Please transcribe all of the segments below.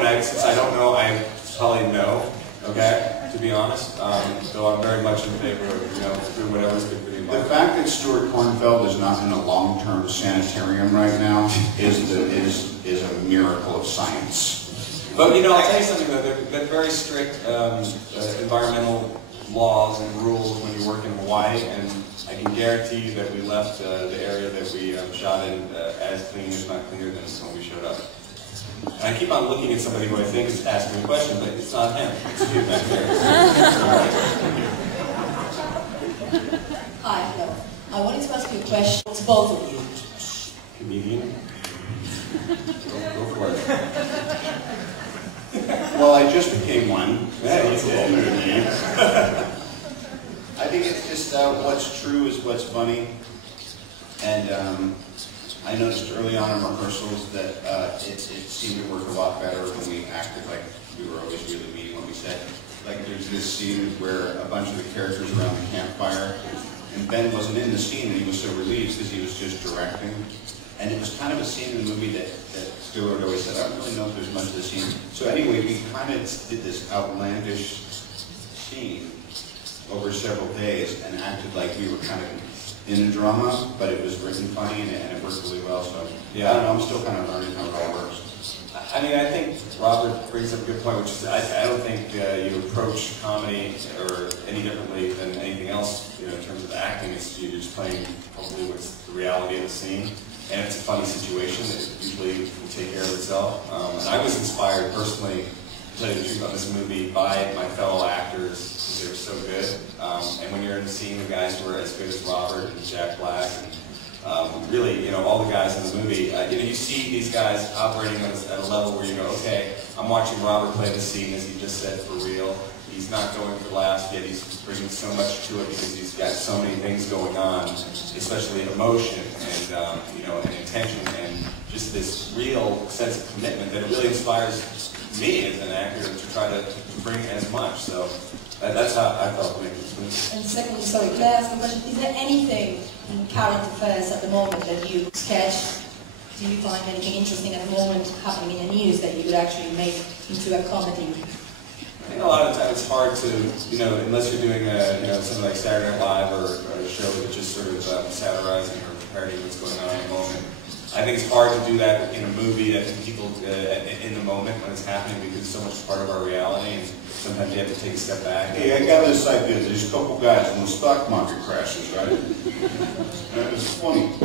Since I don't know, I probably no, okay, to be honest, though I'm very much in favor of, doing whatever's good for the environment. The fact that Stuart Kornfeld is not in a long-term sanitarium right now is a miracle of science. But, I'll tell you something, though, there have been very strict environmental laws and rules when you work in Hawaii, and I can guarantee you that we left the area that we shot in as clean, if not cleaner, than when we showed up. And I keep on looking at somebody who I think is asking a question, but it's not him. It's you back there. Hi, hello. I wanted to ask you a question to both of you. Comedian? Go for it. Well, I just became one. Yeah, you did. I think it's just what's true is what's funny. And I noticed early on in rehearsals that it seemed to work a lot better when we acted like we were always really meaning what we said. Like there's this scene where a bunch of the characters around the campfire, and Ben wasn't in the scene and he was so relieved because he was just directing. And it was kind of a scene in the movie that Stewart always said, I don't really know if there's much of the scene. So anyway, we kind of did this outlandish scene over several days and acted like we were kind of in a drama, but it was written funny and it worked really well. So yeah, I don't know, I'm still kind of learning how it all works. I mean, I think Robert brings up a good point, which is I don't think you approach comedy or any differently than anything else, in terms of acting. You're just playing hopefully what's the reality of the scene. And it's a funny situation that usually will take care of itself. And I was inspired personally, to tell you the truth, on this movie by my fellow actors, because they were so good. And when you're in the scene with guys who are as good as Robert and Jack Black, and really, all the guys in the movie, you see these guys operating at a level where you go, okay, I'm watching Robert play the scene, as he just said, for real. He's not going for laughs, yet he's bringing so much to it because he's got so many things going on, especially emotion and and intention and just this real sense of commitment that it really inspires me as an actor to try to bring as much. So that's how I felt making this movie. And secondly, sorry, can I ask a question? Is there anything in current affairs at the moment that you sketch? Do you find anything interesting at the moment happening in the news that you could actually make into a comedy? I think a lot of the time it's hard to, unless you're doing something like Saturday Night Live or a show that's just sort of satirizing or parodying what's going on in the moment. I think it's hard to do that in a movie that people in the moment when it's happening because it's so much part of our reality, and sometimes you have to take a step back. Hey, I got this idea. There's a couple guys when the stock market crashes, right? It's funny.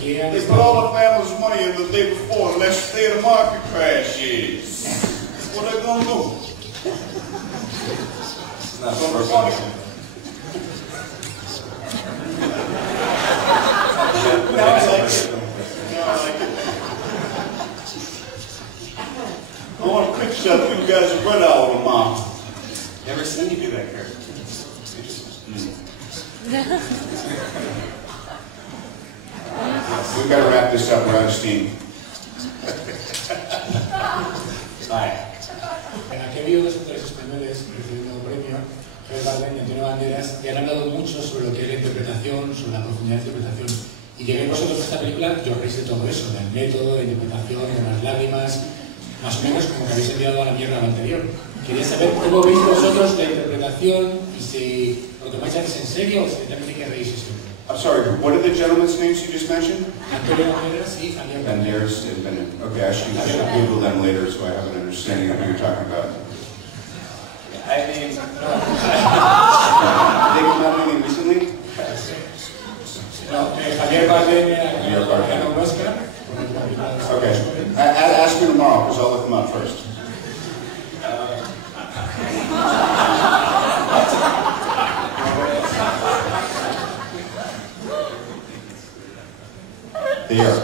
They put all the family's money in the day before, and next day the market crashes. What are they gonna do? It's not so funny. No, I like it. I want a picture of you guys at Rueda with a mom. Never seen you do that character. We've got to wrap this up. We're out of steam. Aquí ha habido dos actores españoles recibiendo un premio, Fred Bardem y Antonio Banderas, que han hablado mucho sobre lo que es la interpretación, sobre la profundidad de interpretación. Y lleguéis vosotros a esta película y os reís de todo eso, del método, de interpretación, de las lágrimas, más o menos como que habéis enviado a la mierda lo anterior. Quería saber cómo veis vosotros la interpretación y si lo tomáis en serio o si también hay que reírse siempre. I'm sorry, what are the gentlemen's names you just mentioned? Antonio Banderas y Javier Banderas and Bennett. Okay, I should Google them later so I have an understanding of what you're talking about. I mean, They come out anything recently? No, Javier Bardem ganó un Oscar. Okay, ask me tomorrow because I'll look them up first. They are